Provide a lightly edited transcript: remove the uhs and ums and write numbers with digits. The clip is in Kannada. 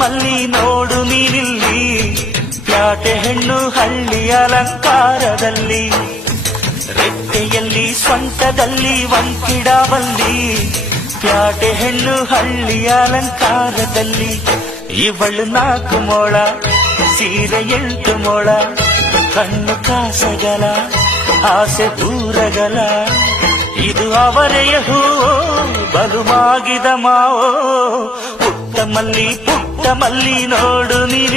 ಮಲ್ಲಿ ನೋಡು ನೀನಿಲ್ಲಿ, ಪ್ಯಾಟೆ ಹೆಣ್ಣು ಹಳ್ಳಿ ಅಲಂಕಾರದಲ್ಲಿ, ರೆಟ್ಟೆಯಲ್ಲಿ ಸ್ವಂತದಲ್ಲಿ ವಂಕಿಡಾವಲ್ಲಿ, ಪ್ಯಾಟೆ ಹೆಣ್ಣು ಹಳ್ಳಿ ಅಲಂಕಾರದಲ್ಲಿ. ಇವಳು 4 ಮೊಳ ಸೀರೆ 8 ಮೊಳ, ಕಣ್ಣು ಕಾಸಗಲ ಆಸೆ ದೂರಗಲ, ಇದು ಅವರೆಯ ಹೂವೋ ಬಲುಮಾಗಿದ ಮಾವೋ. ಪುಟ್ಟ ಮಲ್ಲಿ ನೋಡು ನೀನು.